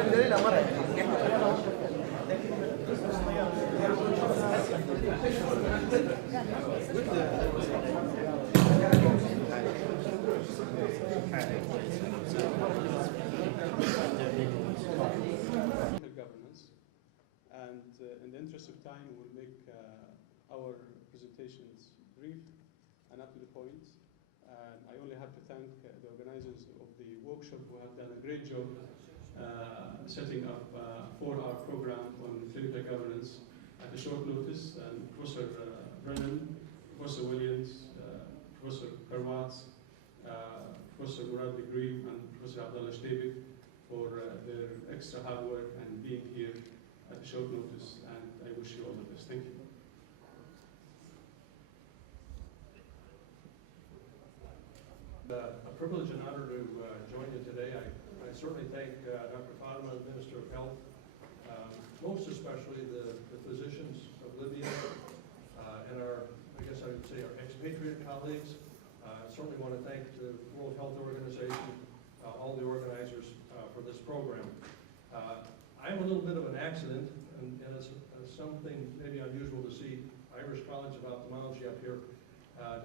And in the interest of time, we'll make our presentations brief and up to the point. And I only have to thank the organizers of the workshop who have done a great job setting up a 4-hour program on clinical governance at a short notice. And Professor Brennan, Professor Williams, Professor Karwatz, Professor Murad Green, and Professor Abdullah Shtebik for their extra hard work and being here at a short notice, and I wish you all the best. Thank you. A privilege and honor to join you today. I certainly thank Dr. Fatima, the Minister of Health, most especially the physicians of Libya and our, I guess I would say, our expatriate colleagues. I certainly want to thank the World Health Organization, all the organizers for this program. I'm a little bit of an accident, and it's something maybe unusual to see Irish College of Ophthalmology up here.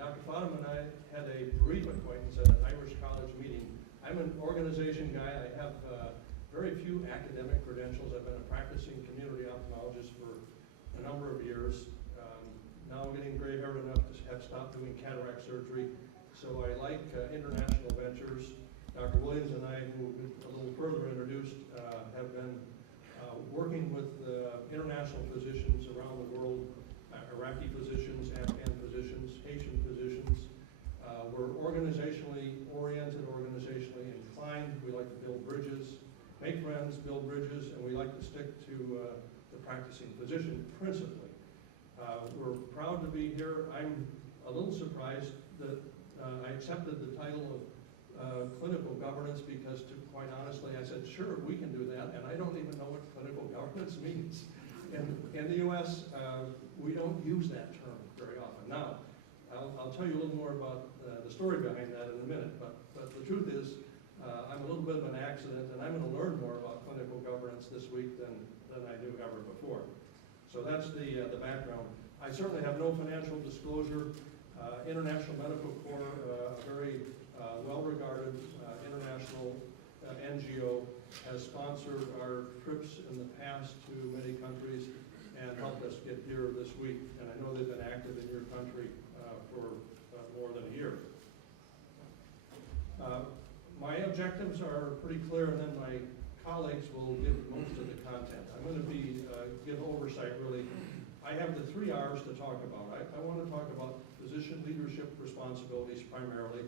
Dr. Fatima and I had a brief acquaintance at an Irish College meeting. I'm an organization guy. I have very few academic credentials. I've been a practicing community ophthalmologist for a number of years. Now I'm getting gray-haired enough to have stopped doing cataract surgery. So I like international ventures. Dr. Williams and I, who a little further introduced, have been working with international physicians around the world, Iraqi physicians, Afghan physicians, Haitian physicians. We're organizationally oriented, organizationally inclined. We like to build bridges, make friends, build bridges, and we like to stick to the practicing physician principally. We're proud to be here. I'm a little surprised that I accepted the title of clinical governance because, quite honestly, I said, sure, we can do that, and I don't even know what clinical governance means. In the U.S., we don't use that term very often. Now, I'll tell you a little more about the story behind that in a minute, but the truth is, I'm a little bit of an accident, and I'm going to learn more about clinical governance this week than I knew ever before. So that's the background. I certainly have no financial disclosure. International Medical Corps, a very well-regarded international NGO, has sponsored our trips in the past to many countries and helped us get here this week. And I know they've been active in your country for more than a year. My objectives are pretty clear, and then my colleagues will give most of the content. I'm going to give oversight, really. I have the 3 R's to talk about. I want to talk about physician leadership responsibilities primarily.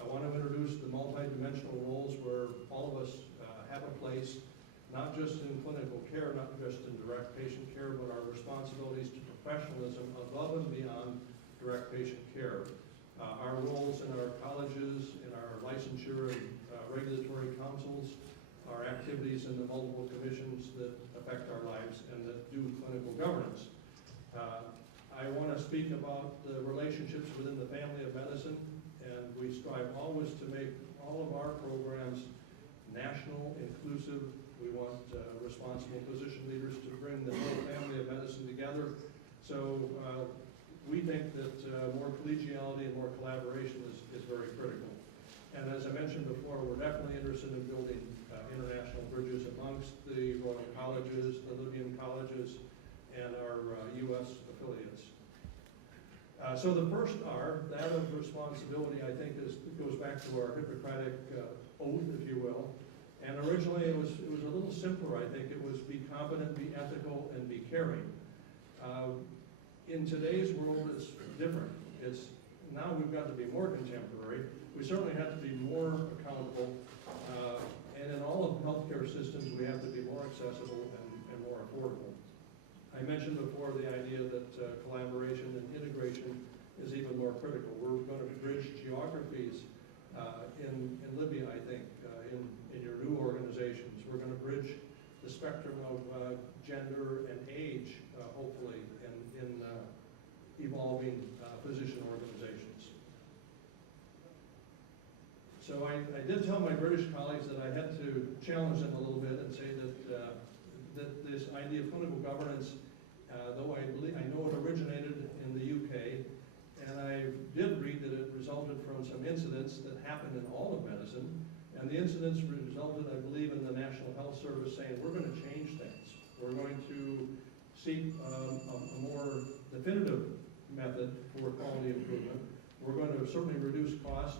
I want to introduce the multidimensional roles where all of us have a place, not just in clinical care, not just in direct patient care, but our responsibilities to professionalism above and beyond direct patient care. Our roles in our colleges, in our licensure and regulatory councils, our activities in the multiple commissions that affect our lives and that do clinical governance. I want to speak about the relationships within the family of medicine, and we strive always to make all of our programs national, inclusive. We want responsible physician leaders to bring the whole family of medicine together. So we think that more collegiality and more collaboration is very critical. And as I mentioned before, we're definitely interested in building international bridges amongst the Royal Colleges, the Libyan colleges, and our U.S. affiliates. So the first R, that of responsibility, I think goes back to our Hippocratic oath, if you will. And originally it was a little simpler, I think. It was be competent, be ethical, and be caring. In today's world, it's different. Now we've got to be more contemporary. We certainly have to be more accountable. And in all of the healthcare systems, we have to be more accessible and more affordable. I mentioned before the idea that collaboration and integration is even more critical. We're going to bridge geographies in Libya, I think, in your new organizations. We're going to bridge the spectrum of gender and age, hopefully, in evolving physician organizations. So I did tell my British colleagues that I had to challenge them a little bit and say that this idea of clinical governance, though I know it originated in the UK, and I did read that it resulted from some incidents that happened in all of medicine, and the incidents resulted, I believe, in the National Health Service saying, we're going to change things. We're going to seek a more definitive method for quality improvement. We're going to certainly reduce cost,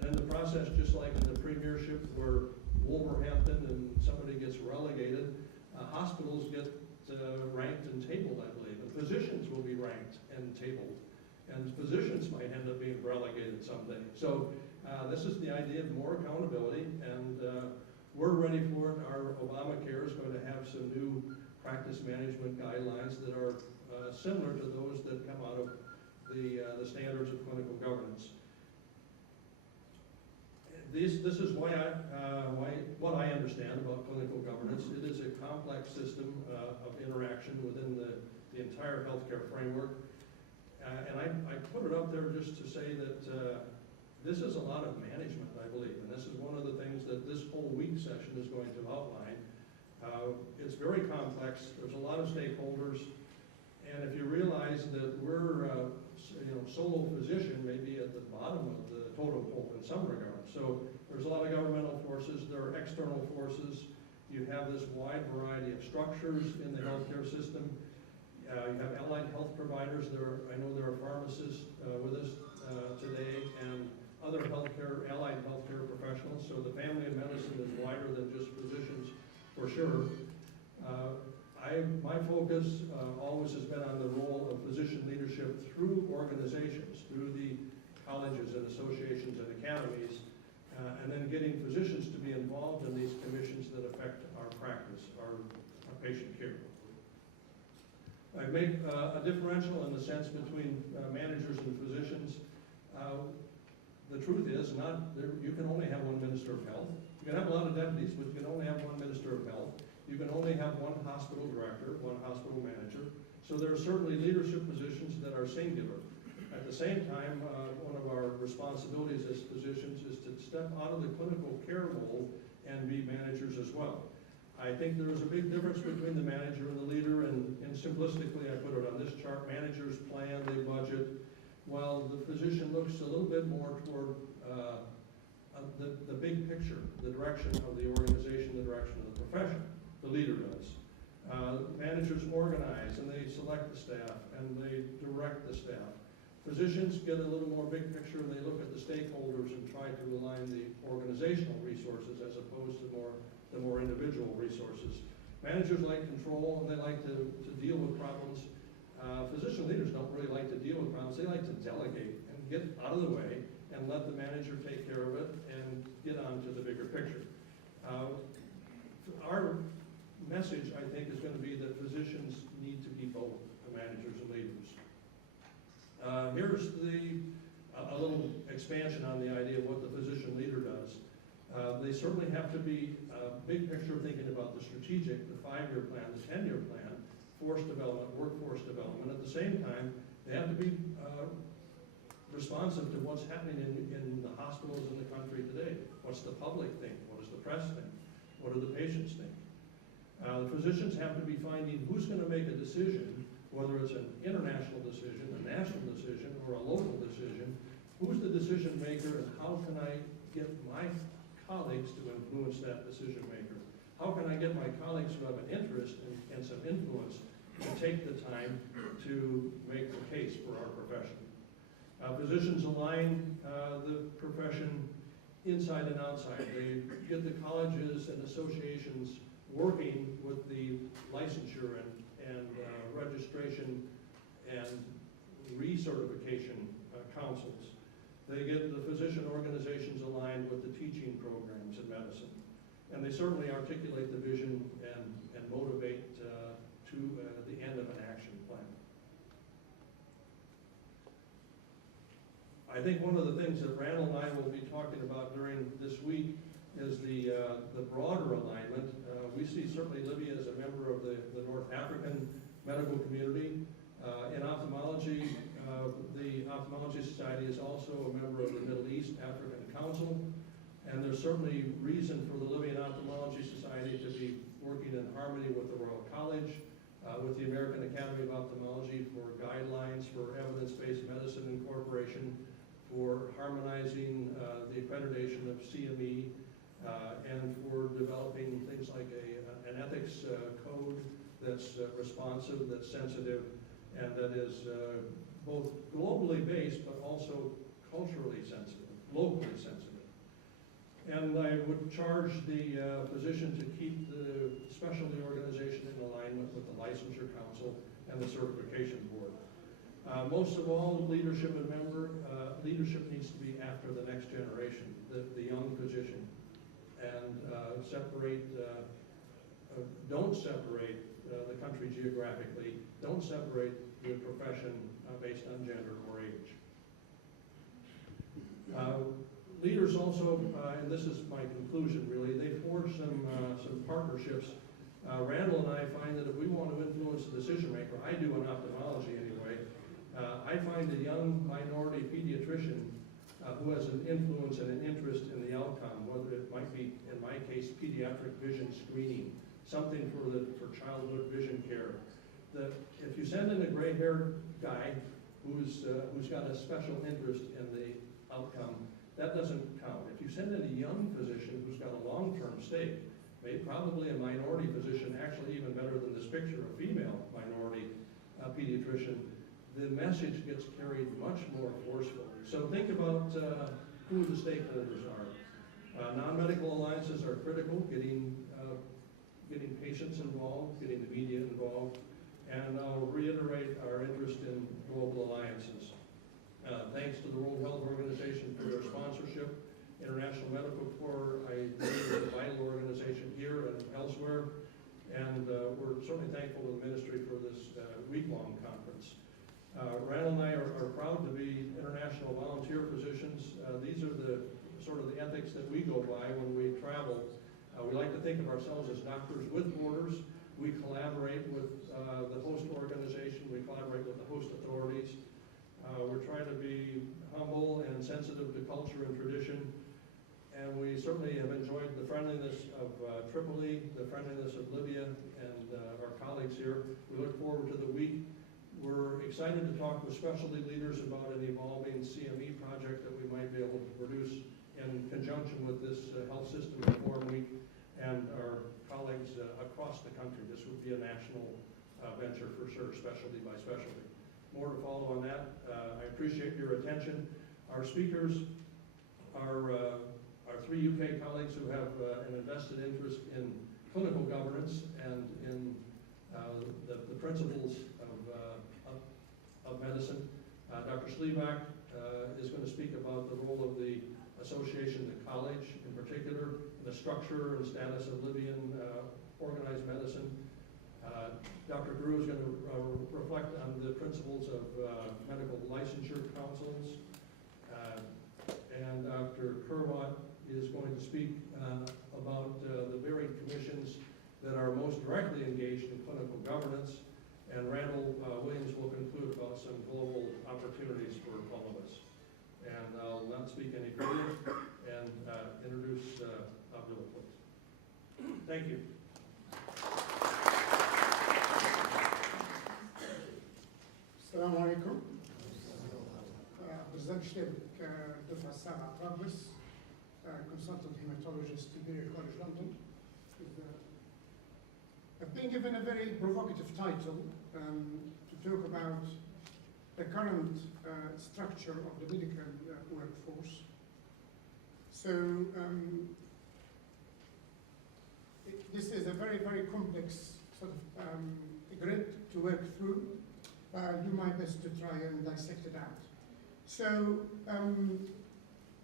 and in the process, just like in the premiership where Wolverhampton and somebody gets relegated, hospitals get ranked and tabled, I believe, and physicians will be ranked and tabled, and physicians might end up being relegated someday. So this is the idea of more accountability, and we're ready for it. Our Obamacare is going to have some new practice management guidelines that are similar to those that come out of the standards of clinical governance. This is why what I understand about clinical governance. It is a complex system of interaction within the entire healthcare framework. And I put it up there just to say that this is a lot of management, I believe, and this is one of the things that this whole week session is going to outline. It's very complex. There's a lot of stakeholders, and if you realize that we're solo physician may be at the bottom of the totem pole in some regard. So there's a lot of governmental forces. There are external forces. You have this wide variety of structures in the healthcare system. You have allied health providers. I know there are pharmacists with us today, and other allied healthcare professionals. So the family of medicine is wider than just physicians, for sure. My focus always has been on the role of physician leadership through organizations, through the colleges and associations and academies, and then getting physicians to be involved in these commissions that affect our practice, our patient care. I make a differential in the sense between managers and physicians. The truth is, you can only have one minister of health. You can have a lot of deputies, but you can only have one minister of health. You can only have one hospital director, one hospital manager. So there are certainly leadership positions that are singular. At the same time, one of our responsibilities as physicians is to step out of the clinical care role and be managers as well. I think there is a big difference between the manager and the leader, and simplistically I put it on this chart. Managers plan, they budget, while the physician looks a little bit more toward the big picture, the direction of the organization, the direction of the profession. The leader does. Managers organize and they select the staff and they direct the staff. Physicians get a little more big picture and they look at the stakeholders and try to align the organizational resources as opposed to the more individual resources. Managers like control and they like to deal with problems. Physician leaders don't really like to deal with problems. They like to delegate and get out of the way and let the manager take care of it and get on to the bigger picture. Our message, I think, is going to be that physicians need to be both the managers and leaders. Here's a little expansion on the idea of what the physician leader does. They certainly have to be big picture thinking about the strategic, the 5-year plan, the 10-year plan, force development, workforce development. At the same time, they have to be responsive to what's happening in the hospitals in the country today. What's the public think? What does the press think? What do the patients think? The physicians have to be finding who's going to make a decision, whether it's an international decision, a national decision, or a local decision. Who's the decision maker, and how can I get my colleagues to influence that decision maker? How can I get my colleagues who have an interest and some influence to take the time to make the case for our profession? Physicians align the profession inside and outside. They get the colleges and associations working with the licensure and registration and recertification councils. They get the physician organizations aligned with the teaching programs in medicine. And they certainly articulate the vision and motivate to the end of an action plan. I think one of the things that Randall and I will be talking about during this week is the broader alignment. We see certainly Libya as a member of the North African medical community. In ophthalmology, the Ophthalmology Society is also a member of the Middle East African Council. And there's certainly reason for the Libyan Ophthalmology Society to be working in harmony with the Royal College, with the American Academy of Ophthalmology for guidelines for evidence-based medicine incorporation, for harmonizing the accreditation of CME, and for developing things like an ethics code that's responsive, that's sensitive, and that is both globally based but also culturally sensitive, locally sensitive. And I would charge the physician to keep the specialty organization in alignment with the Licensure Council and the Certification Board. Most of all, leadership leadership needs to be after the next generation, the young physician, and don't separate the country geographically, don't separate the profession based on gender or age. Leaders also, and this is my conclusion really, they forge some partnerships. Randall and I find that if we want to influence the decision maker, I do in ophthalmology anyway, I find a young minority pediatrician who has an influence and an interest in the outcome, whether it might be, in my case, pediatric vision screening, something for childhood vision care. That if you send in a gray-haired guy who's got a special interest in the outcome, that doesn't count. If you send in a young physician who's got a long-term stake, probably a minority physician, actually even better than this picture, a female minority pediatrician, the message gets carried much more forcefully. So think about who the stakeholders are. Non-medical alliances are critical, getting patients involved, getting the media involved, and I'll reiterate our interest in global alliances. Thanks to the World Health Organization for their sponsorship. International Medical Corps, I believe, is a vital organization here and elsewhere. And we're certainly thankful to the ministry for this week-long conference. Randall and I are proud to be international volunteer physicians. These are the sort of the ethics that we go by when we travel. We like to think of ourselves as doctors with borders. We collaborate with the host organization. We collaborate with the host authorities. We're trying to be humble and sensitive to culture and tradition, and we certainly have enjoyed the friendliness of Tripoli, the friendliness of Libya, and our colleagues here. We look forward to the week. We're excited to talk with specialty leaders about an evolving CME project that we might be able to produce in conjunction with this Health System Reform Week and our colleagues across the country. This would be a national venture for sure, specialty by specialty. More to follow on that. I appreciate your attention. Our speakers are our three UK colleagues who have an invested interest in clinical governance and in the principles of medicine. Dr. Slivak is going to speak about the role of the association, the college in particular, the structure and status of Libyan organized medicine. Dr. Drew is going to reflect on the principles of medical licensure councils. And Dr. Kerwat is going to speak about the very commissions that are most directly engaged in clinical governance. And Randall Williams will conclude about some global opportunities for all of us. And I'll not speak any further and introduce Abdullah, please. Thank you. السلام عليكم. برزنت شتابك دفعة السابعة طرابلس, consultant hematologist at Imperial College London. I've been given a very provocative title to talk about the current structure of the medical workforce. So this is a very, very complex sort of grid to work through. I'll do my best to try and dissect it out. So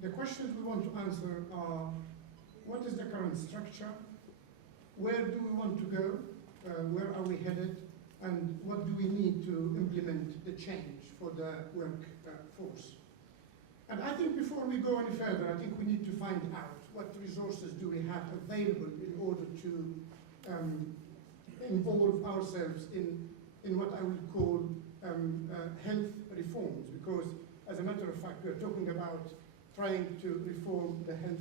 the questions we want to answer are, what is the current structure? Where do we want to go? Where are we headed? And what do we need to implement the change for the workforce? And I think before we go any further, I think we need to find out what resources do we have available in order to involve ourselves in what I would call health reforms, because as a matter of fact, we're talking about trying to reform the health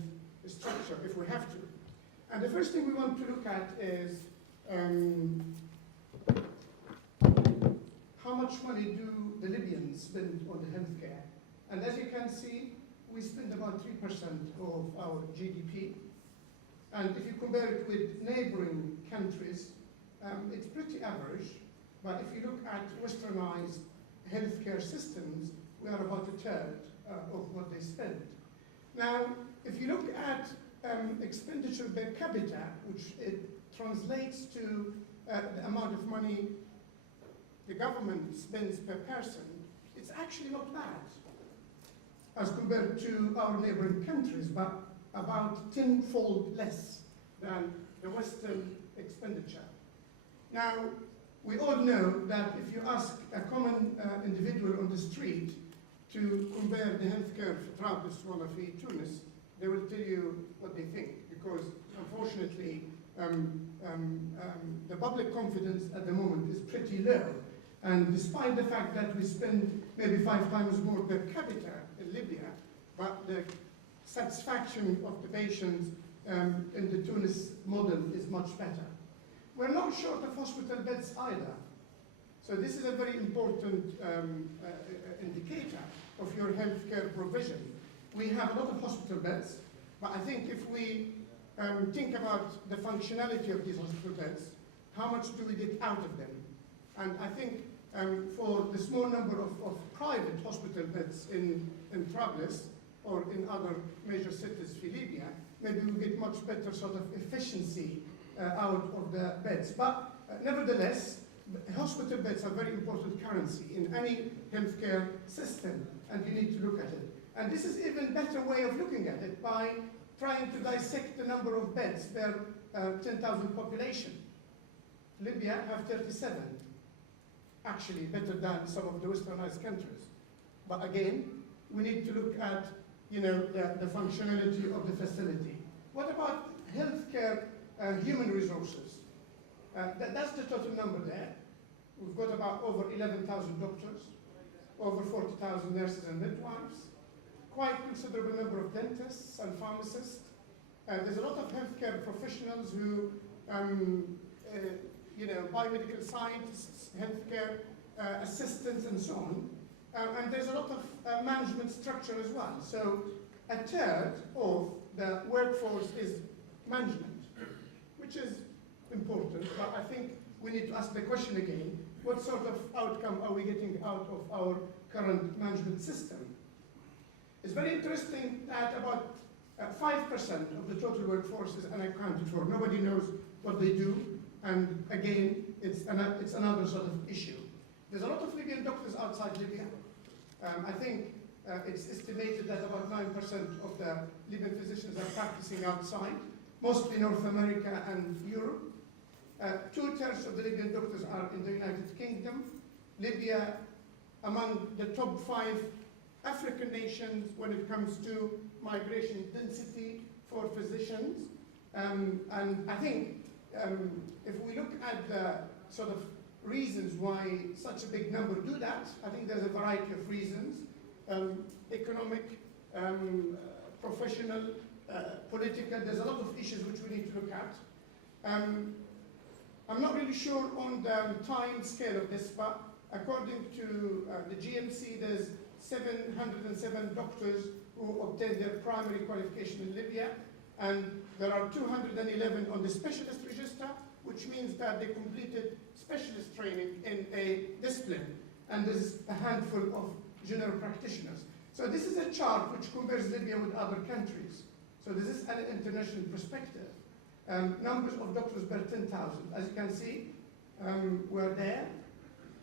structure if we have to. And the first thing we want to look at is how much money do the Libyans spend on the healthcare? And as you can see, we spend about 3% of our GDP. And if you compare it with neighboring countries, it's pretty average. But if you look at westernized healthcare systems, we are about a third of what they spend. Now, if you look at expenditure per capita, which it translates to the amount of money the government spends per person, it's actually not bad as compared to our neighboring countries, but about 10-fold less than the Western expenditure. Now, we all know that if you ask a common individual on the street to compare the healthcare for Tripoli or for Tunis, they will tell you what they think, because unfortunately the public confidence at the moment is pretty low. And despite the fact that we spend maybe 5 times more per capita in Libya, but the satisfaction of the patients in the Tunis model is much better. We're not short of hospital beds either. So this is a very important indicator of your healthcare provision. We have a lot of hospital beds, but I think if we think about the functionality of these hospital beds, how much do we get out of them? And I think for the small number of private hospital beds in Tripoli or in other major cities for Libya, maybe we get much better sort of efficiency out of the beds. But nevertheless, hospital beds are very important currency in any healthcare system, and you need to look at it. And this is even better way of looking at it by trying to dissect the number of beds per 10,000 population. Libya have 37, actually better than some of the westernized countries. But again, we need to look at the functionality of the facility. What about healthcare human resources? That's the total number there. We've got about over 11,000 doctors, over 40,000 nurses and midwives, quite considerable number of dentists and pharmacists. There's a lot of healthcare professionals who, biomedical scientists, healthcare assistants, and so on. And there's a lot of management structure as well. So a third of the workforce is management, which is important, but I think we need to ask the question again, what sort of outcome are we getting out of our current management system? It's very interesting that about 5% of the total workforce is unaccounted for. Nobody knows what they do, and again, it's another sort of issue. There's a lot of Libyan doctors outside Libya. I think it's estimated that about 9% of the Libyan physicians are practicing outside, mostly North America and Europe. 2/3 of the Libyan doctors are in the United Kingdom. Libya, among the top 5 African nations when it comes to migration density for physicians. And I think if we look at the sort of reasons why such a big number do that, I think there's a variety of reasons. Economic, professional, political, there's a lot of issues which we need to look at. I'm not really sure on the time scale of this, but according to the GMC, there's 707 doctors who obtained their primary qualification in Libya, and there are 211 on the specialist register, which means that they completed specialist training in a discipline, and there's a handful of general practitioners. So this is a chart which compares Libya with other countries. So this is an international perspective. Numbers of doctors per 10,000. As you can see, we're there.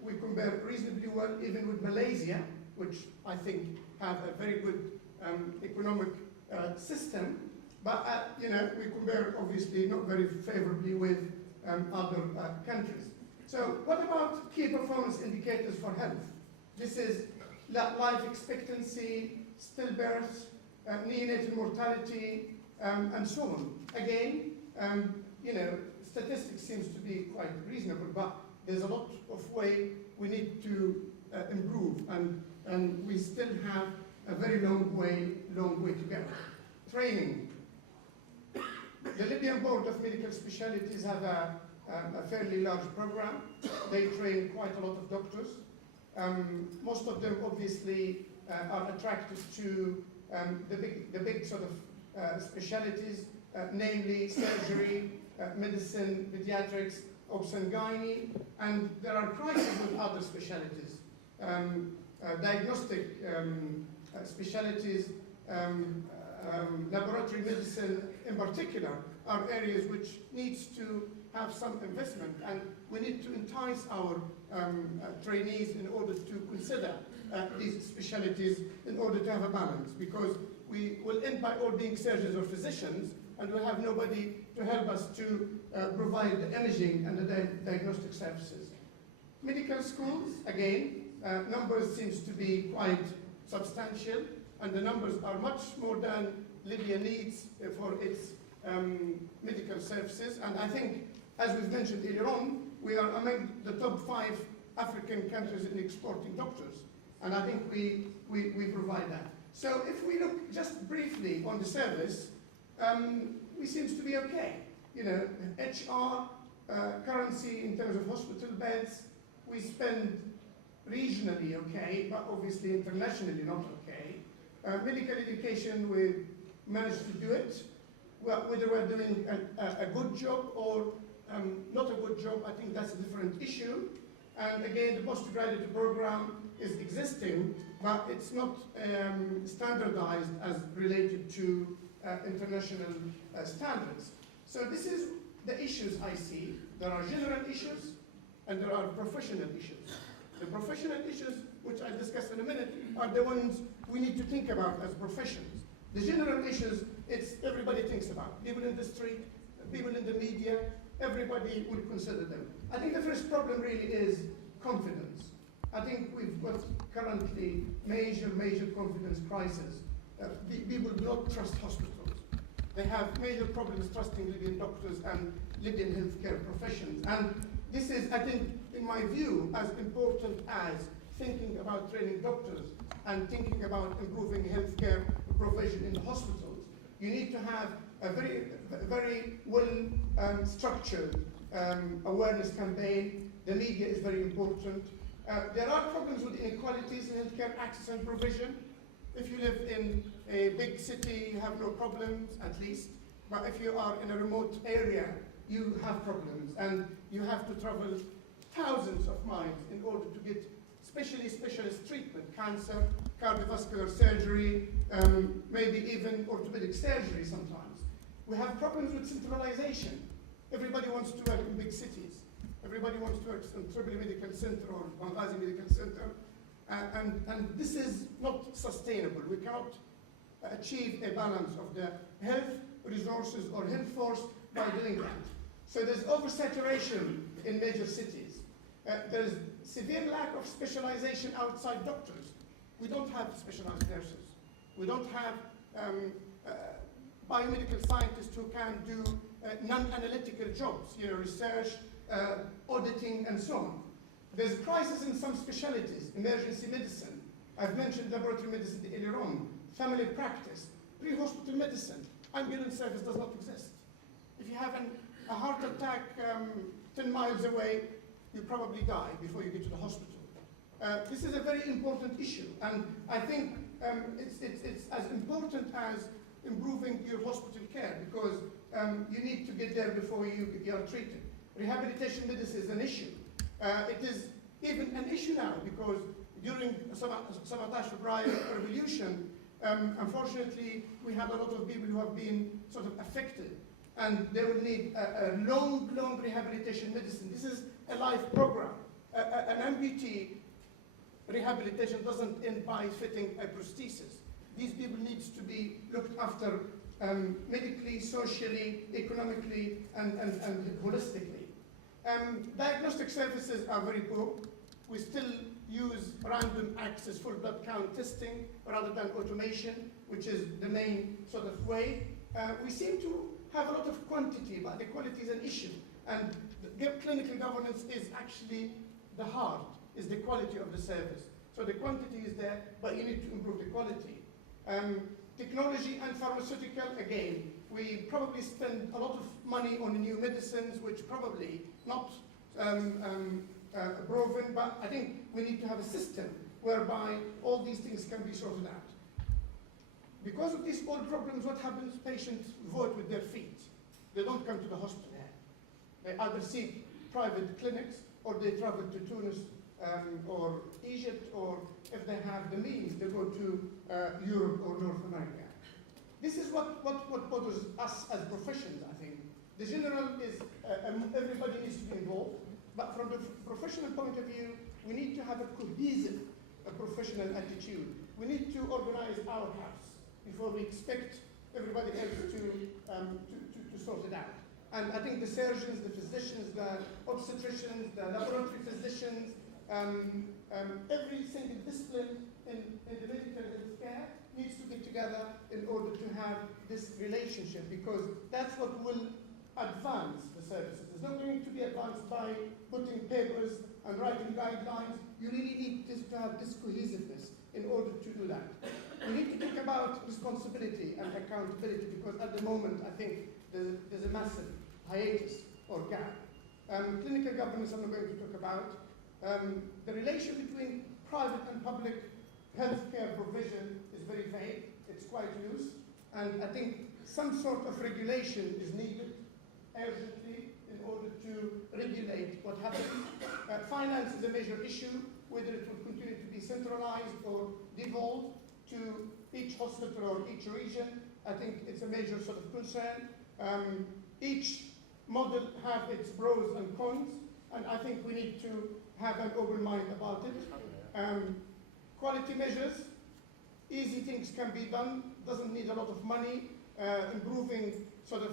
We compare reasonably well even with Malaysia, which I think have a very good economic system. But we compare obviously not very favorably with other countries. So what about key performance indicators for health? This is life expectancy, stillbirths, neonatal mortality, and so on. Again, statistics seems to be quite reasonable, but there's a lot of way we need to improve, and we still have a very long way to go. Training. The Libyan Board of Medical Specialties have a fairly large program. They train quite a lot of doctors. Most of them obviously are attracted to the big sort of specialties, namely surgery, medicine, pediatrics, obs and gynae, and there are crises with other specialties. Diagnostic specialties, laboratory medicine in particular, are areas which needs to have some investment, and we need to entice our trainees in order to consider these specialties in order to have a balance, because we will end by all being surgeons or physicians, and we'll have nobody to help us to provide the imaging and the diagnostic services. Medical schools, again, numbers seems to be quite substantial, and the numbers are much more than Libya needs for its medical services. And I think, as we've mentioned earlier on, we are among the top 5 African countries in exporting doctors, and I think we provide that. So if we look just briefly on the service, we seems to be okay. You know, HR, currency in terms of hospital beds, we spend regionally okay, but obviously internationally not okay. Medical education, we managed to do it. Well, whether we're doing a good job or not a good job, I think that's a different issue. And again, the postgraduate program is existing, but it's not standardized as related to international standards. So this is the issues I see. There are general issues and there are professional issues. The professional issues, which I'll discuss in a minute, are the ones we need to think about as professions. The general issues, it's everybody thinks about. People in the street, people in the media, everybody will consider them. I think the first problem really is confidence. I think we've got currently major confidence crisis. People do not trust hospitals. They have major problems trusting Libyan doctors and Libyan healthcare professions. And this is, I think, in my view, as important as thinking about training doctors and thinking about improving healthcare provision in the hospitals. You need to have a very well structured awareness campaign. The media is very important. There are problems with inequalities in healthcare access and provision. If you live in a big city, you have no problems, at least. But if you are in a remote area, you have problems, and you have to travel thousands of miles in order to get specialist treatment, cancer, cardiovascular surgery, maybe even orthopedic surgery sometimes. We have problems with centralization. Everybody wants to work in big cities. Everybody wants to work in Tripoli Medical Center or Benghazi Medical Center. And this is not sustainable. We cannot achieve a balance of the health resources or health force by doing that. So there's oversaturation in major cities. There's severe lack of specialization outside doctors. We don't have specialized nurses. We don't have biomedical scientists who can do non-analytical jobs, you know, research, auditing, and so on. There's a crisis in some specialties, emergency medicine. I've mentioned laboratory medicine earlier on, family practice, pre-hospital medicine. Ambulance service does not exist. If you have a heart attack 10 miles away, you probably die before you get to the hospital. This is a very important issue, and I think it's as important as improving your hospital care, because you need to get there before you are treated. Rehabilitation medicine is an issue. It is even an issue now, because during 17 February revolution, unfortunately, we had a lot of people who have been sort of affected, and they will need a long rehabilitation medicine. This is a life program. An amputee rehabilitation doesn't end by fitting a prosthesis. These people need to be looked after medically, socially, economically, and holistically. Diagnostic services are very poor. We still use random access full blood count testing rather than automation, which is the main sort of way. We seem to have a lot of quantity, but the quality is an issue. And clinical governance is actually the heart, is the quality of the service. So the quantity is there, but you need to improve the quality. Technology and pharmaceutical, again, We probably spend a lot of money on new medicines, which probably not proven, but I think we need to have a system whereby all these things can be sorted out. Because of these old problems, what happens? Patients vote with their feet. They don't come to the hospital. They either seek private clinics, or they travel to Tunis or Egypt, or if they have the means, they go to Europe or North America. This is what bothers us as professions, I think. The general is, everybody needs to be involved, but from the professional point of view, we need to have a cohesive professional attitude. We need to organize our house before we expect everybody else to sort it out. And I think the surgeons, the physicians, the obstetricians, the laboratory physicians, every single discipline in the medical health care needs to get together in order to have this relationship, because that's what will advance the services. It's not going to be advanced by putting papers and writing guidelines. You really need to have this cohesiveness in order to do that. We need to think about responsibility and accountability, because at the moment, I think there's a massive hiatus or gap. Clinical governance I'm not going to talk about. The relation between private and public healthcare provision is very vague. It's quite loose. And I think some sort of regulation is needed urgently in order to regulate what happens. Finance is a major issue, whether it will continue to be centralized or devolved to each hospital or each region. I think it's a major sort of concern. Each model have its pros and cons, and I think we need to have an open mind about it. Quality measures, easy things can be done, doesn't need a lot of money. Improving sort of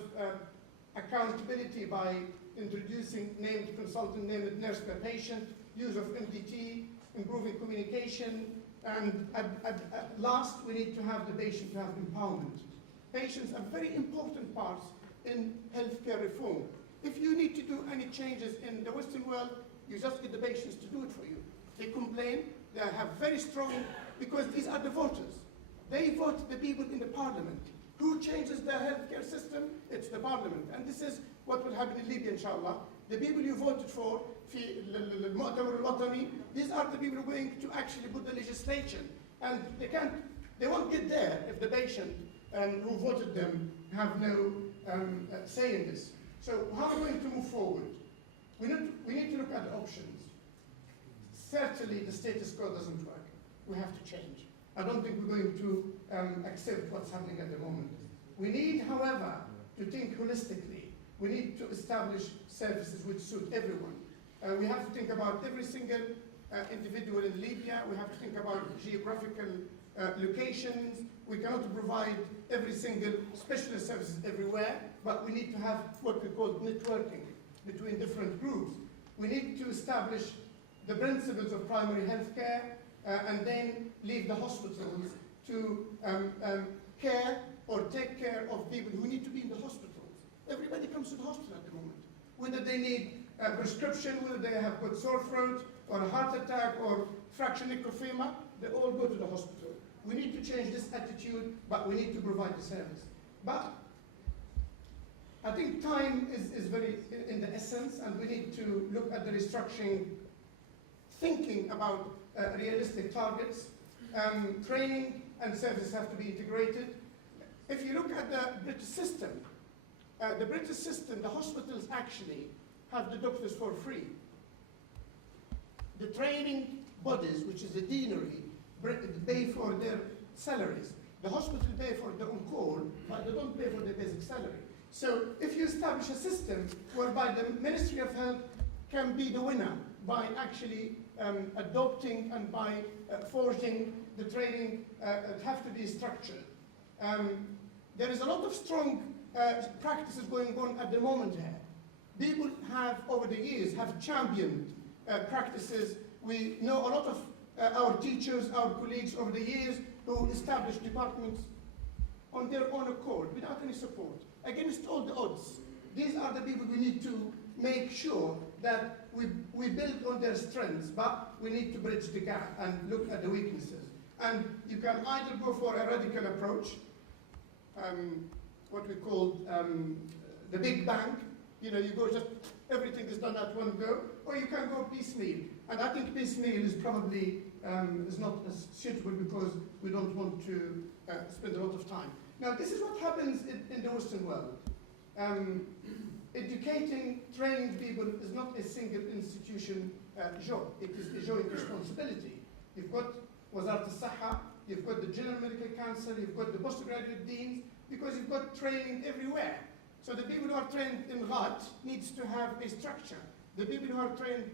accountability by introducing named consultant, named nurse per patient, use of MDT, improving communication, and at last we need to have the patient to have empowerment. Patients are very important parts in healthcare reform. If you need to do any changes in the Western world, you just get the patients to do it for you. They complain, they have very strong, because these are the voters. They vote the people in the parliament. Who changes the healthcare system? It's the parliament. And this is what will happen in Libya, inshallah. The people you voted for, المؤتمر الوطني, these are the people who are going to actually put the legislation. And they won't get there if the patient who voted them have no say in this. So how are we going to move forward? We need to look at the options. Certainly the status quo doesn't work. We have to change. I don't think we're going to accept what's happening at the moment. We need, however, to think holistically. We need to establish services which suit everyone. We have to think about every single individual in Libya. We have to think about geographical locations. We cannot provide every single specialist services everywhere, but we need to have what we call networking between different groups. We need to establish the principles of primary health care and then leave the hospitals to care or take care of people who need to be in the hospitals. Everybody comes to the hospital at the moment. Whether they need a prescription, whether they have got sore throat or a heart attack or fracture necrophthalmia, they all go to the hospital. We need to change this attitude, but we need to provide the service. But I think time is very in the essence, and we need to look at the restructuring, thinking about realistic targets. Training and services have to be integrated. If you look at the British system, the hospitals actually have the doctors for free. The training bodies, which is the deanery, pay for their salaries. The hospital pay for the on-call, but they don't pay for their basic salary. So if you establish a system whereby the Ministry of Health can be the winner by actually adopting and by forging the training, it have to be structured. There is a lot of strong practices going on at the moment here. People have, over the years, have championed practices. We know a lot of our teachers, our colleagues over the years who established departments on their own accord, without any support, against all the odds. These are the people we need to make sure that we build on their strengths, but we need to bridge the gap and look at the weaknesses. And you can either go for a radical approach, what we call the big bang. You know, you go just, everything is done at one go, or you can go piecemeal. And I think piecemeal is probably is not as suitable because we don't want to spend a lot of time. Now, this is what happens in the Western world. Educating, training people is not a single institution job. It is a joint responsibility. You've got Wazart al-Sahha, you've got the General Medical Council, you've got the postgraduate deans, because you've got training everywhere. So the people who are trained in Ghat needs to have a structure. The people who are trained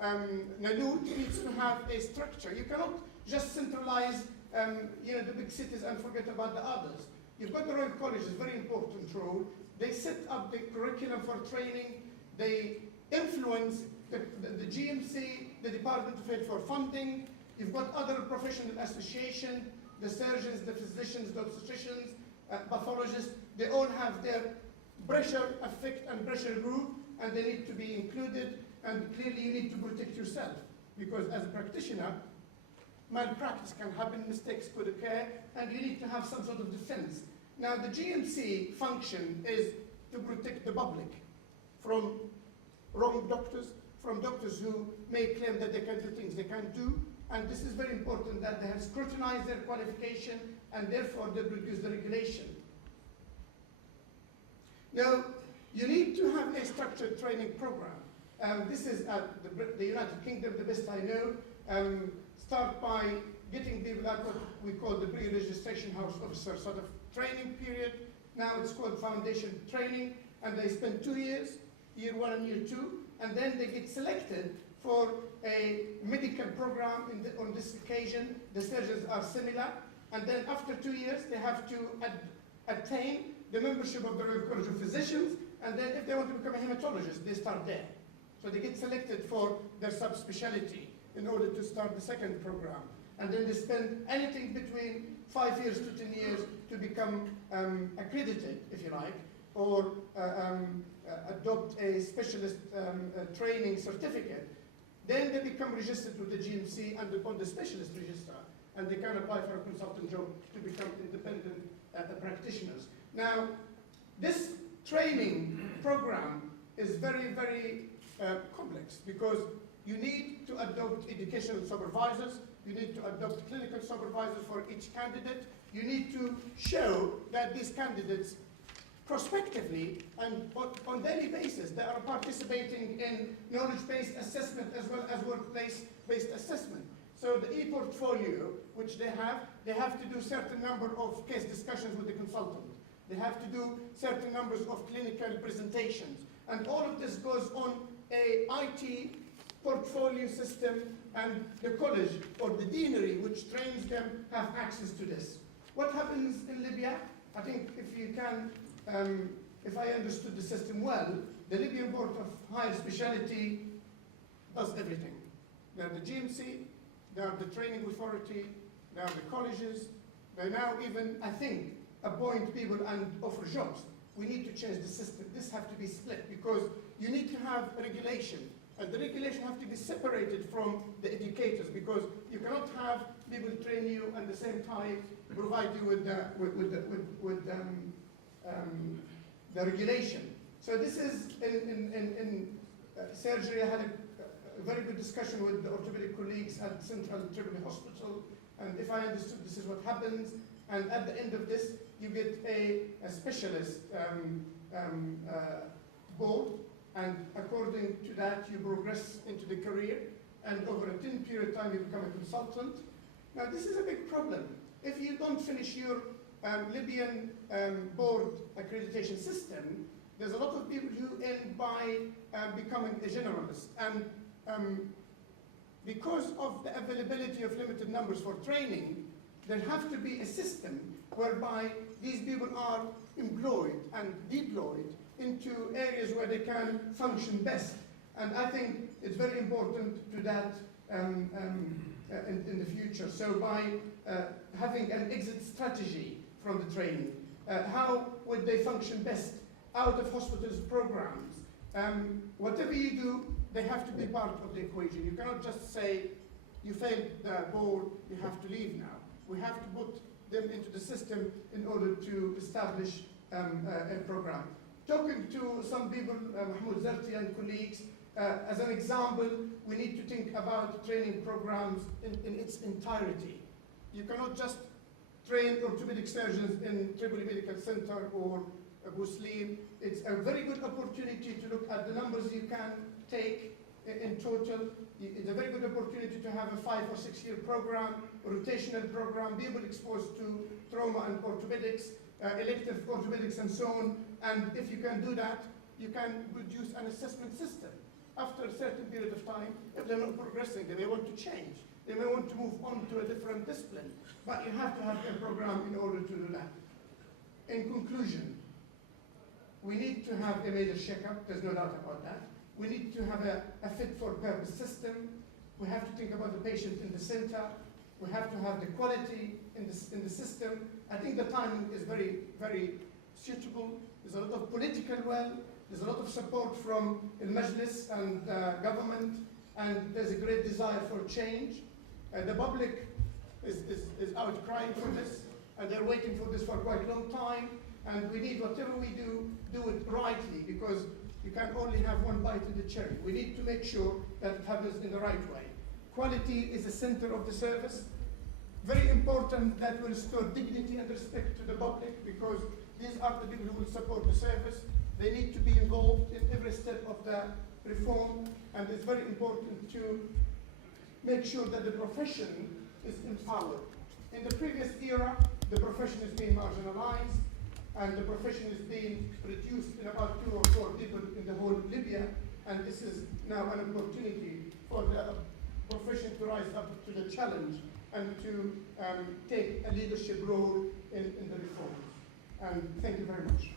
Nalut needs to have a structure. You cannot just centralize the big cities and forget about the others. You've got the Royal College, a very important role. They set up the curriculum for training. They influence the GMC, the Department of Health for funding. You've got other professional associations, the surgeons, the physicians, the obstetricians, pathologists. They all have their pressure effect and pressure group, and they need to be included. And clearly you need to protect yourself, because as a practitioner, malpractice can happen, mistakes could occur, and you need to have some sort of defense. Now, the GMC function is to protect the public from wrong doctors, from doctors who may claim that they can do things they can't do, and this is very important that they have scrutinized their qualification, and therefore they produce the regulation. Now, you need to have a structured training program. This is at the United Kingdom, the best I know. Start by getting people at what we call the pre-registration house officer sort of training period. Now it's called foundation training, and they spend 2 years, year 1 and year 2, and then they get selected for a medical program on this occasion. The surgeons are similar, and then after 2 years they have to attain the membership of the Royal College of Physicians, and then if they want to become a hematologist, they start there. So they get selected for their subspecialty in order to start the second program. And then they spend anything between 5 years to 10 years to become accredited, if you like, or adopt a specialist training certificate. Then they become registered with the GMC and on the specialist register, and they can apply for a consultant job to become independent practitioners. Now, this training program is very, very complex, because you need to adopt educational supervisors, you need to adopt clinical supervisors for each candidate, you need to show that these candidates prospectively and on daily basis they are participating in knowledge-based assessment as well as workplace-based assessment. So the e-portfolio, which they have to do certain number of case discussions with the consultant. They have to do certain numbers of clinical presentations. And all of this goes on a IT portfolio system, and the college or the deanery which trains them have access to this. What happens in Libya? I think if I understood the system well, the Libyan Board of Higher Specialty does everything. They're the GMC, they're the training authority, they're the colleges, they now even, I think, appoint people and offer jobs. We need to change the system. This has to be split, because you need to have regulation, and the regulation has to be separated from the educators, because you cannot have people train you and at the same time provide you with the regulation. So this is in surgery. I had a very good discussion with the orthopedic colleagues at Central Tripoli Hospital, and if I understood, this is what happens. And at the end of this, you get a specialist board, and according to that, you progress into the career, and over a 10 period time, you become a consultant. Now, this is a big problem. If you don't finish your Libyan board accreditation system, there's a lot of people who end by becoming a generalist. And because of the availability of limited numbers for training, there has to be a system whereby these people are employed and deployed into areas where they can function best. And I think it's very important to that in the future. So by having an exit strategy from the training, how would they function best out of hospitals programs? Whatever you do, they have to be part of the equation. You cannot just say, you failed the board, you have to leave now. We have to put them into the system in order to establish a program. Talking to some people, Mahmoud Zarti and colleagues, as an example, we need to think about training programs in its entirety. You cannot just train orthopedic surgeons in Tripoli Medical Center or Abu Slim. It's a very good opportunity to look at the numbers you can take in total. It's a very good opportunity to have a 5 or 6 year program, a rotational program, be able exposed to trauma and orthopedics, elective orthopedics and so on. And if you can do that, you can produce an assessment system. After a certain period of time, if they're not progressing, they may want to change. They may want to move on to a different discipline. But you have to have a program in order to do that. In conclusion, we need to have a major checkup, there's no doubt about that. We need to have a fit-for-purpose system. We have to think about the patient in the center. We have to have the quality in the system. I think the timing is very, very suitable. There's a lot of political will. There's a lot of support from the Majlis and government, and there's a great desire for change. The public is out crying for this, and they're waiting for this for quite a long time. And we need, whatever we do it rightly, because you can only have one bite of the cherry. We need to make sure that it happens in the right way. Quality is the center of the service. Very important that we restore dignity and respect to the public, because these are the people who will support the service. They need to be involved in every step of the reform, and it's very important to make sure that the profession is empowered. In the previous era, the profession is being marginalized, and the profession is being reduced in about 2 or 4 people in the whole of Libya, and this is now an opportunity for the profession to rise up to the challenge and to take a leadership role in the reforms. And thank you very much.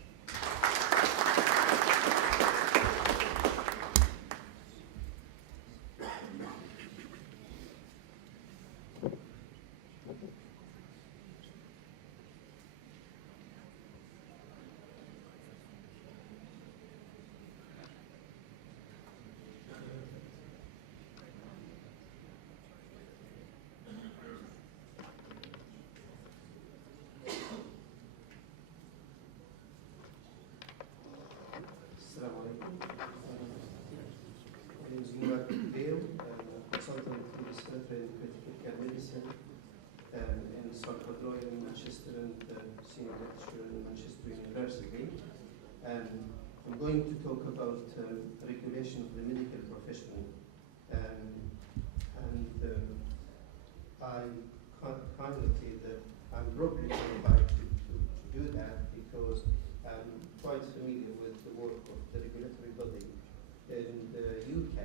I'm going to talk about regulation of the medical profession, I kindly that I'm probably qualified to do that because I'm quite familiar with the work of the regulatory body in the UK,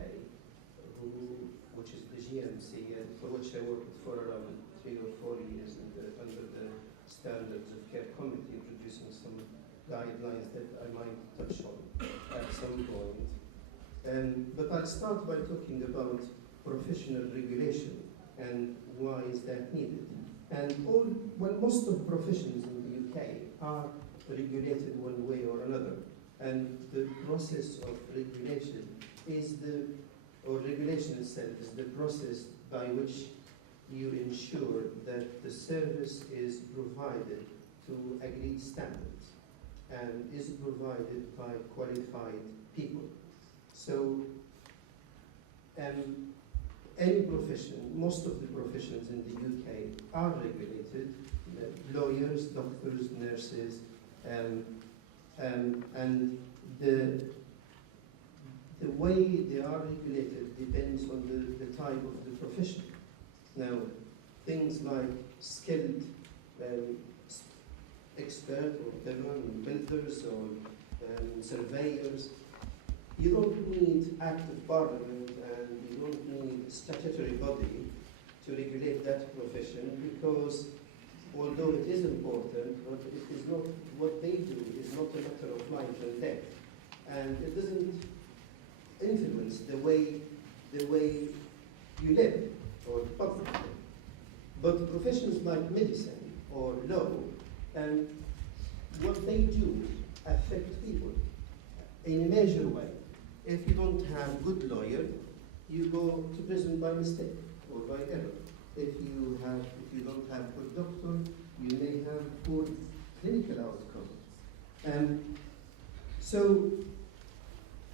which is the GMC, and for which I worked for around 3 or 4 years under the Standards of Care Committee, introducing some guidelines that I might touch on at some point. But I'll start by talking about professional regulation and why is that needed. And most of professions in the UK are regulated one way or another. And the process of regulation regulation itself is the process by which you ensure that the service is provided to agreed standards and is provided by qualified people. So, any profession, most of the professions in the UK are regulated, lawyers, doctors, nurses, and the way they are regulated depends on the type of the profession. Now, things like skilled expert or whatever, builders or surveyors, you don't need Act of Parliament and you don't need a statutory body to regulate that profession, because although it is important, but it is not, what they do is not a matter of life and death. And it doesn't influence the way you live or the public live. But professions like medicine or law, and what they do affect people in a major way. If you don't have a good lawyer, you go to prison by mistake or by error. If you don't have a good doctor, you may have poor clinical outcome. So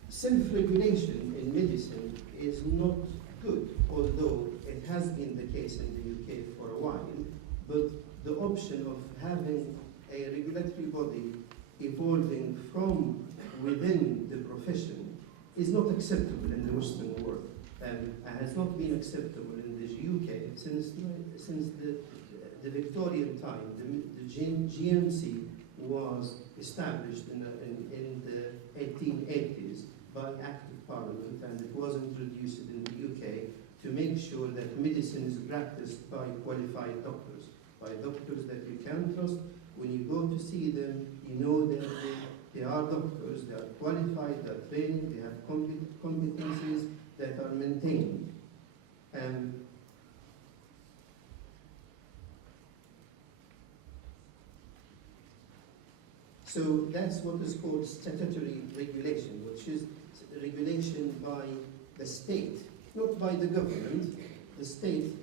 self-regulation in medicine is not good, although it has been the case in the UK for a while, but the option of having a regulatory body evolving from within the profession is not acceptable in the Western world, and has not been acceptable in the UK since the Victorian time. The GMC was established in the 1880s by Act of Parliament, and it was introduced in the UK to make sure that medicine is practiced by qualified doctors, by doctors that you can trust. When you go to see them, you know that they are doctors, they are qualified, they are trained, they have competencies that are maintained. So that's what is called statutory regulation, which is regulation by the state, not by the government. The state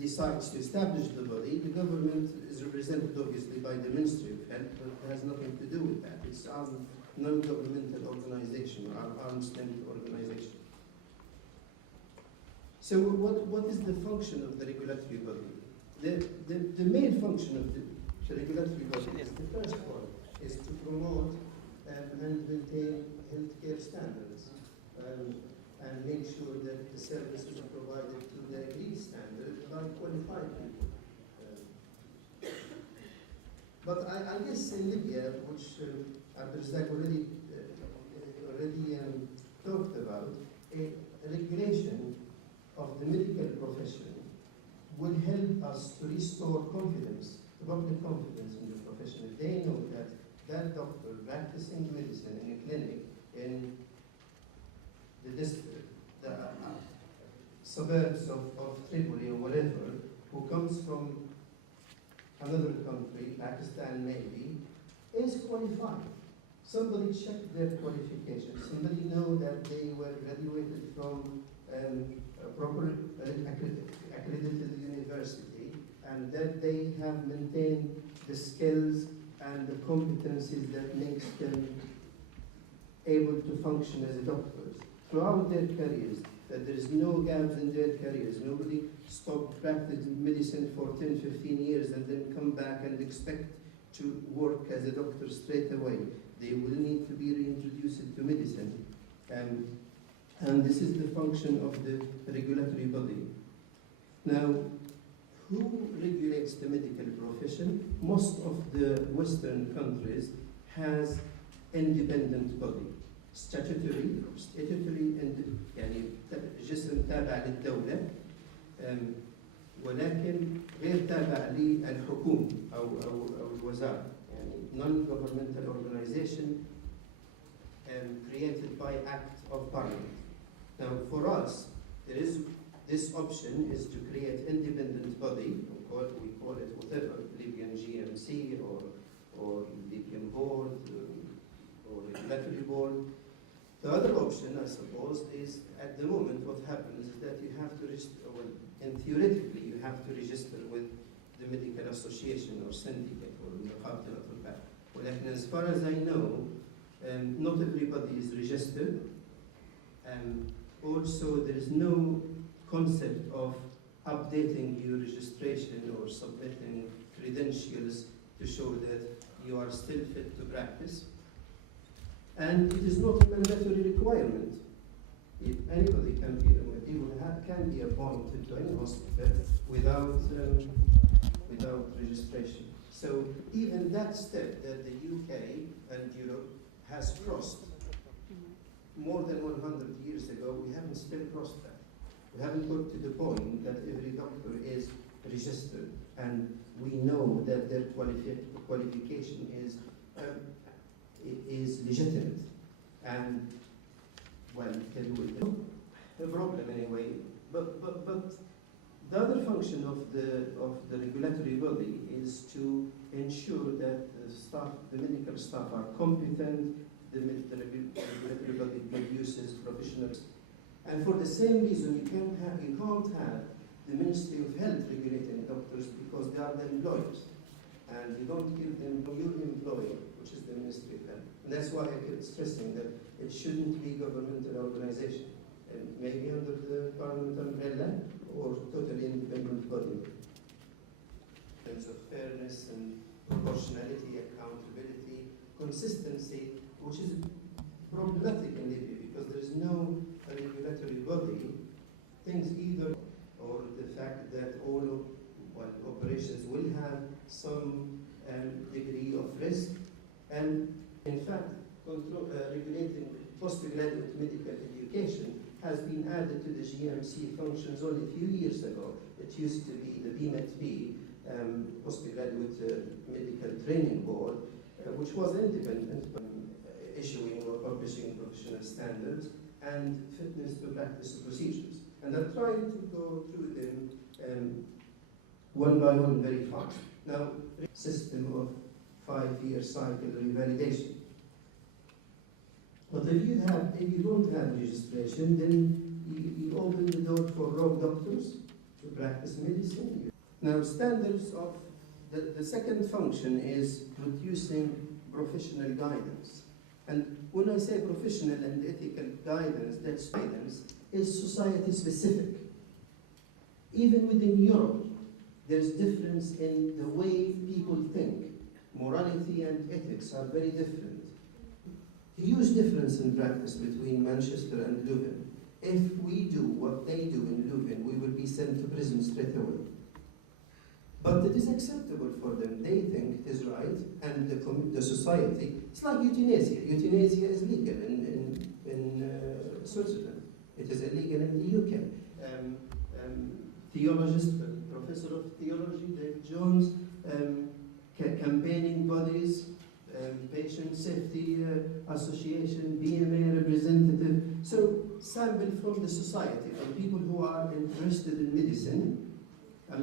decides to establish the body. The government is represented obviously by the Ministry of Health, but it has nothing to do with that. It's a non-governmental organization, or arm's length organization. So what is the function of the regulatory body? The main function of the regulatory body is the first one, is to promote and maintain healthcare standards, and make sure that the services are provided to the agreed standard by qualified people. But I guess in Libya, which Abdulrazak already talked about, a regulation of the medical profession will help us to restore confidence, the public confidence in the profession. If they know that that doctor practicing medicine in a clinic in the district, the suburbs of Tripoli or whatever, who comes from another country, Pakistan maybe, is qualified. Somebody checked their qualifications. Somebody know that they were graduated from a proper accredited university, and that they have maintained the skills and the competencies that makes them able to function as doctors throughout their careers, that there is no gaps in their careers. Nobody stopped practicing medicine for 10, 15 years and then come back and expect to work as a doctor straight away. They will need to be reintroduced to medicine. And this is the function of the regulatory body. Now, who regulates the medical profession? Most of the Western countries has independent body, statutory يعني جسم تابع للدولة ولكن غير تابع للحكومة أو الوزارة، يعني non-governmental organization created by Act of Parliament. Now, for us, there is this option is to create independent body. We call it whatever, Libyan GMC or Libyan board or regulatory board. The other option, I suppose, is at the moment what happens is that you have to register, well, and theoretically you have to register with the medical association or syndicate or the Well, as far as I know, not everybody is registered. Also, there is no concept of updating your registration or submitting credentials to show that you are still fit to practice. And it is not a mandatory requirement. If anybody can be appointed to any hospital without registration. So even that step that the UK and Europe has crossed more than 100 years ago, we haven't still crossed that. We haven't got to the point that every doctor is registered and we know that their qualification is legitimate. And, well, a problem anyway. But the other function of the regulatory body is to ensure that the medical staff are competent, the regulatory body produces professionals. And for the same reason, you can't have the Ministry of Health regulating doctors because they are the employers. And you don't give them your employer, which is the Ministry of Health. And that's why I keep stressing that it shouldn't be governmental organization. And maybe under the Parliament umbrella or totally independent body. In terms of fairness and proportionality, accountability, consistency, which is problematic in Libya because there is no regulatory body, things either, or the fact that all operations will have some degree of risk, and in fact, regulating postgraduate medical education has been added to the GMC functions only a few years ago. It used to be the BMET-B, Postgraduate Medical Training Board, which was independent, issuing or publishing professional standards and fitness to practice procedures. And I'm trying to go through them one by one very fast. Now, system of 5-year cycle revalidation. But if you don't have registration, then you open the door for rogue doctors to practice medicine. Now, standards of the second function is producing professional guidance. And when I say professional and ethical guidance, that's guidance is society specific. Even within Europe, there's difference in the way people think. Morality and ethics are very different. Huge difference in practice between Manchester and Leuven. If we do what they do in Leuven, we will be sent to prison straight away. But it is acceptable for them. They think it is right, and the society, it's like euthanasia. Euthanasia is legal in Switzerland. It is illegal in the UK. Theologist, professor of theology, David Jones, campaigning bodies, Patient Safety Association, BMA representative. So sample from the society, from people who are interested in medicine.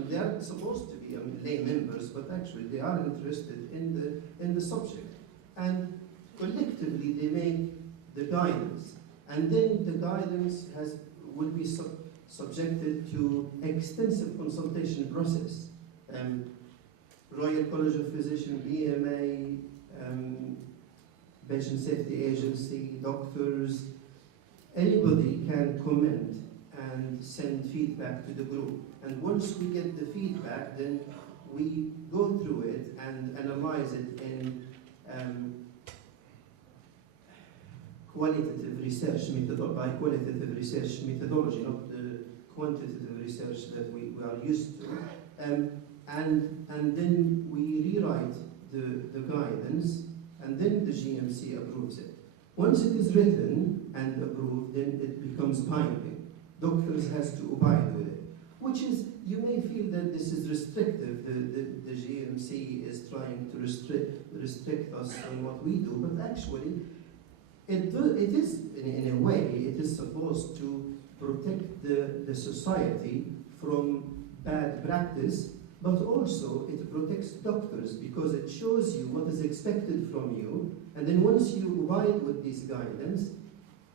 They are supposed to be lay members, but actually they are interested in the subject. And collectively they make the guidance. And then the guidance will be subjected to extensive consultation process. Royal College of Physicians, BMA, Patient Safety Agency, doctors, anybody can comment and send feedback to the group. And once we get the feedback, then we go through it and analyze it in qualitative research methodology, not the quantitative research that we are used to. And then we rewrite the guidance, and then the GMC approves it. Once it is written and approved, then it becomes binding. Doctors has to abide with it, which is, you may feel that this is restrictive. The GMC is trying to restrict us on what we do, but actually, it is, in a way, it is supposed to protect the society from bad practice, but also it protects doctors because it shows you what is expected from you, and then once you abide with these guidance,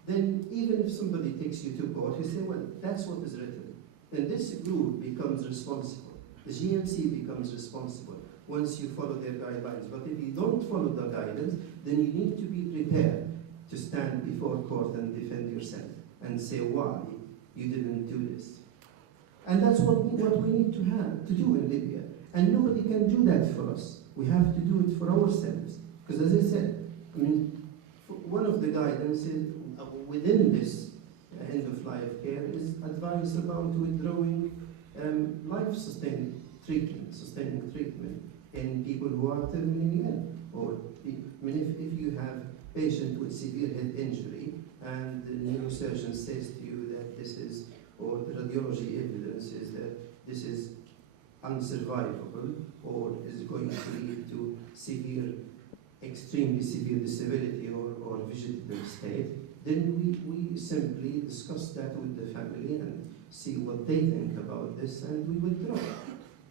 then even if somebody takes you to court, you say, well, that's what is written. Then this group becomes responsible. The GMC becomes responsible once you follow their guidelines. But if you don't follow the guidance, then you need to be prepared to stand before court and defend yourself and say why you didn't do this. And that's what we need to do in Libya. And nobody can do that for us. We have to do it for ourselves. Because as I said, I mean, one of the guidances within this end-of-life care is advice about withdrawing life-sustaining treatment in people who are terminally ill. Or if you have a patient with severe head injury and the neurosurgeon says to you that this is, or the radiology evidence is that this is unsurvivable or is going to lead to extremely severe disability or vegetative state, then we simply discuss that with the family and see what they think about this, and we withdraw.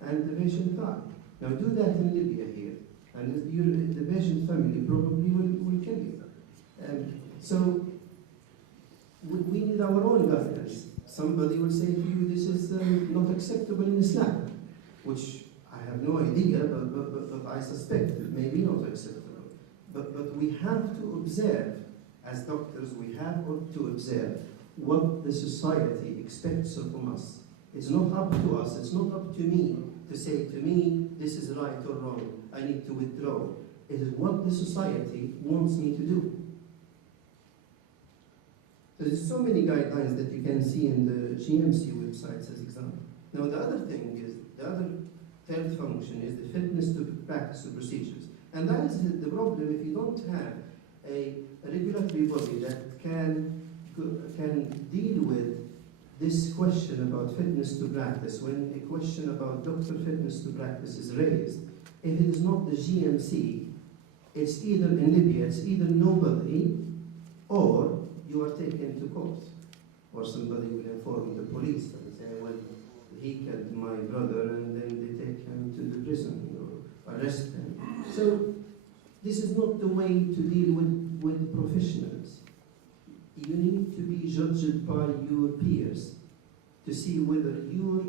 And the patient died. Now do that in Libya here, and the patient family probably will kill you. So we need our own guidance. somebody will say to you, this is not acceptable in Islam, which I have no idea, but I suspect it may be not acceptable. But we have to observe, as doctors, we have to observe what the society expects from us. It's not up to us, it's not up to me to say to me, this is right or wrong, I need to withdraw. It is what the society wants me to do. There's so many guidelines that you can see in the GMC websites as example. Now the other thing is, the other third function is the fitness to practice of procedures. And that is the problem if you don't have a regulatory body that can deal with this question about fitness to practice. When a question about doctor fitness to practice is raised, if it is not the GMC, it's either in Libya, it's either nobody, or you are taken to court, or somebody will inform the police and say, well, he killed my brother, and then they take him to the prison or arrest him. So this is not the way to deal with professionals. You need to be judged by your peers to see whether your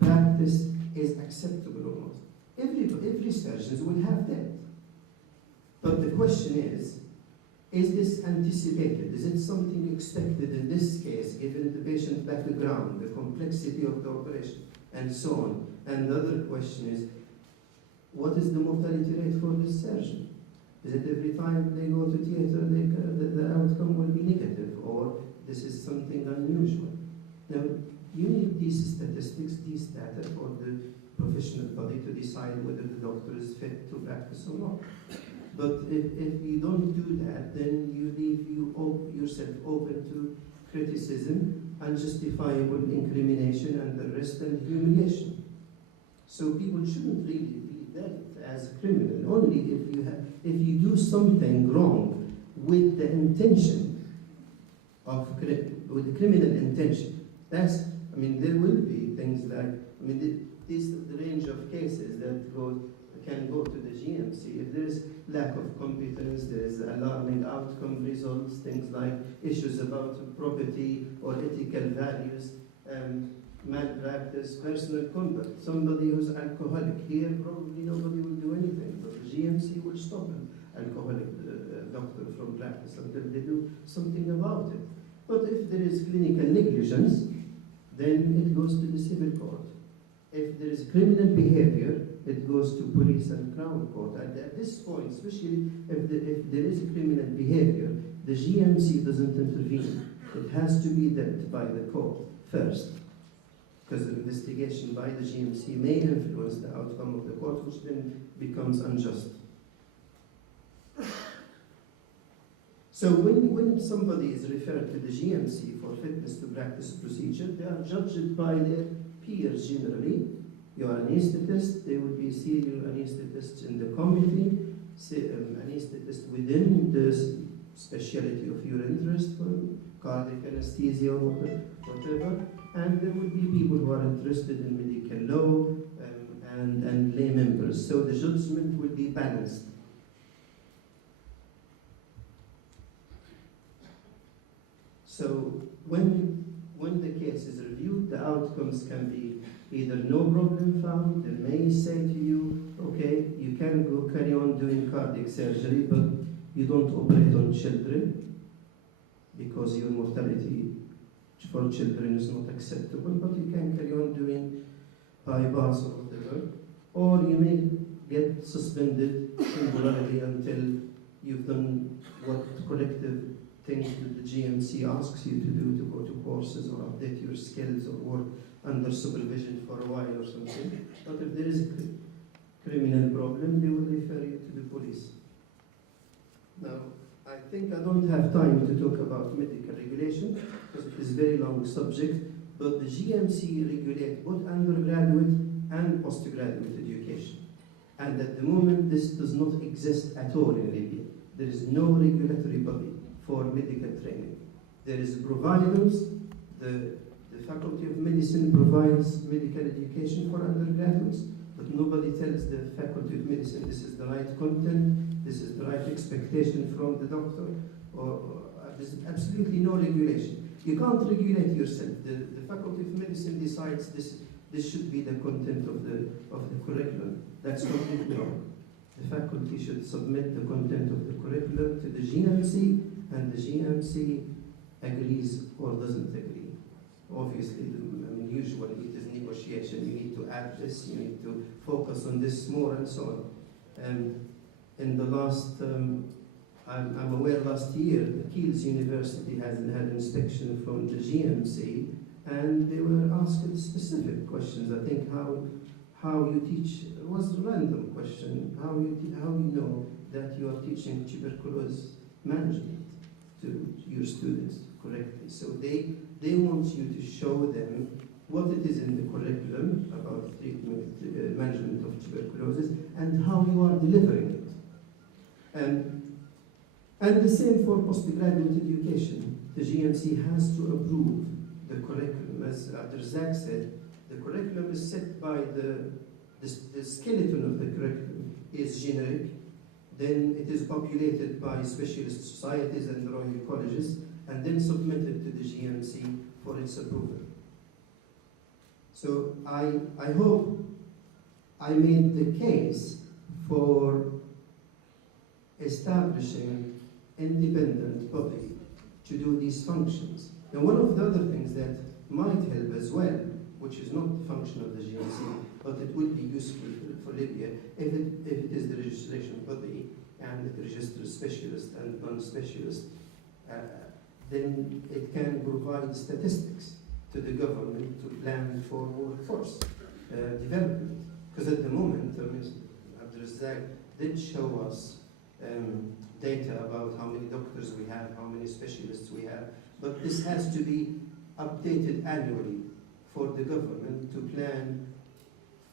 practice is acceptable or not. Every surgeon will have that. But the question is this anticipated? Is it something expected in this case, given the patient background, the complexity of the operation, and so on? And the other question is, what is the mortality rate for this surgeon? Is it every time they go to theater, the outcome will be negative, or this is something unusual? Now, you need these statistics, these data for the professional body to decide whether the doctor is fit to practice or not. But if you don't do that, then you leave yourself open to criticism, unjustifiable incrimination, and arrest and humiliation. So people shouldn't really be dealt as a criminal, only if you do something wrong with the intention of with the criminal intention. There will be things like, the range of cases that can go to the GMC. If there is lack of competence, there is alarming outcome results, things like issues about property or ethical values, malpractice, personal conduct. Somebody who's alcoholic, here probably nobody will do anything, but the GMC will stop an alcoholic doctor from practice until they do something about it. But if there is clinical negligence, then it goes to the civil court. If there is criminal behavior, it goes to police and crown court. At this point, especially if there is criminal behavior, the GMC doesn't intervene. It has to be dealt by the court first, because the investigation by the GMC may influence the outcome of the court, which then becomes unjust. So when somebody is referred to the GMC for fitness to practice procedure, they are judged by their peers generally. You are an anesthetist, they will be senior anesthetists in the committee, anesthetist within the specialty of your interest, cardiac anesthesia or whatever, and there will be people who are interested in medical law and lay members. So the judgment will be balanced. So when the case is reviewed, the outcomes can be either no problem found. They may say to you, okay, you can go carry on doing cardiac surgery, but you don't operate on children because your mortality for children is not acceptable, but you can carry on doing bypass or whatever. Or you may get suspended temporarily until you've done what collective things that the GMC asks you to do, to go to courses or update your skills or work under supervision for a while or something. But if there is a criminal problem, they will refer you to the police. Now, I think I don't have time to talk about medical regulation because it is a very long subject, but the GMC regulates both undergraduate and postgraduate education. And at the moment, this does not exist at all in Libya. There is no regulatory body for medical training. There is providers, the Faculty of Medicine provides medical education for undergraduates, but nobody tells the Faculty of Medicine this is the right content, this is the right expectation from the doctor, or there's absolutely no regulation. You can't regulate yourself. The Faculty of Medicine decides this should be the content of the curriculum. That's completely wrong. The faculty should submit the content of the curriculum to the GMC, and the GMC agrees or doesn't agree. Obviously, usually it is negotiation. You need to add this, you need to focus on this more, and so on. In the last, I'm aware last year, Kiel's University had an inspection from the GMC, and they were asked specific questions. I think how you teach, it was a random question, how you know that you are teaching tuberculosis management to your students correctly. So they want you to show them what it is in the curriculum about treatment, management of tuberculosis, and how you are delivering it. And the same for postgraduate education. The GMC has to approve the curriculum. As Abdulrazak said, the curriculum is set by the skeleton of the curriculum is generic, then it is populated by specialist societies and royal colleges, and then submitted to the GMC for its approval. So I hope I made the case for establishing independent body to do these functions. And one of the other things that might help as well, which is not the function of the GMC, but it would be useful for Libya, if it is the registration body and it registers specialists and non-specialists, then it can provide statistics to the government to plan for workforce development. Because at the moment, Abdulrazak did show us data about how many doctors we have, how many specialists we have, but this has to be updated annually for the government to plan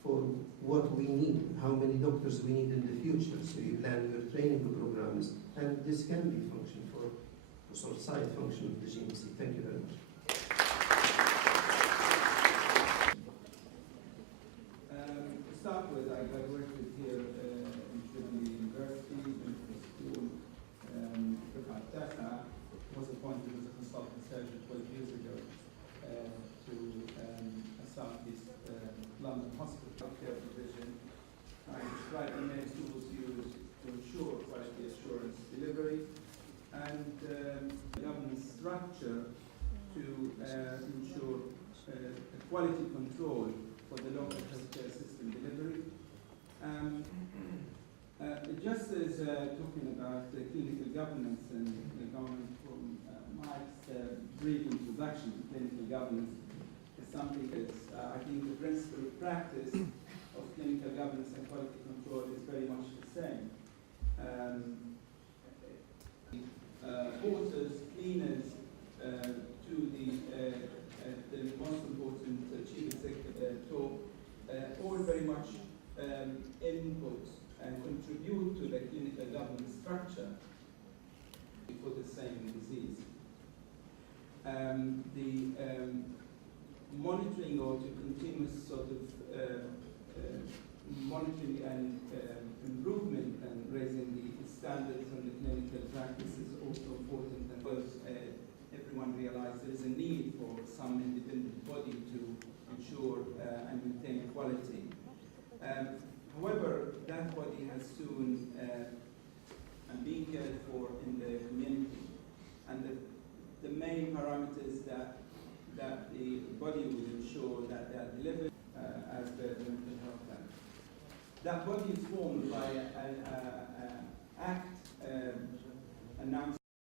for what we need, how many doctors we need in the future. So you plan your training programs, and this can be function for sort of side function of the GMC. Thank you very much. To start with, I graduated here in Tripoli University, went to school, was appointed as a consultant surgeon 12 years ago to a Southeast London hospital healthcare provision. I described the main tools used to ensure quality assurance delivery and governance structure to ensure quality control for the local healthcare system delivery. Just as talking about clinical governance and going from Mike's brief introduction to clinical governance is something that I think the principle of practice of clinical governance and quality control is very much the same. Porters, cleaners, to the most important chief executive talk, all very much input and contribute to the clinical governance structure for the same disease. The monitoring or to continuous sort of monitoring and improvement and raising the standards on the clinical practice is also important, because everyone realizes there is a need for some independent body to ensure and maintain quality. However, that body has soon, and being cared for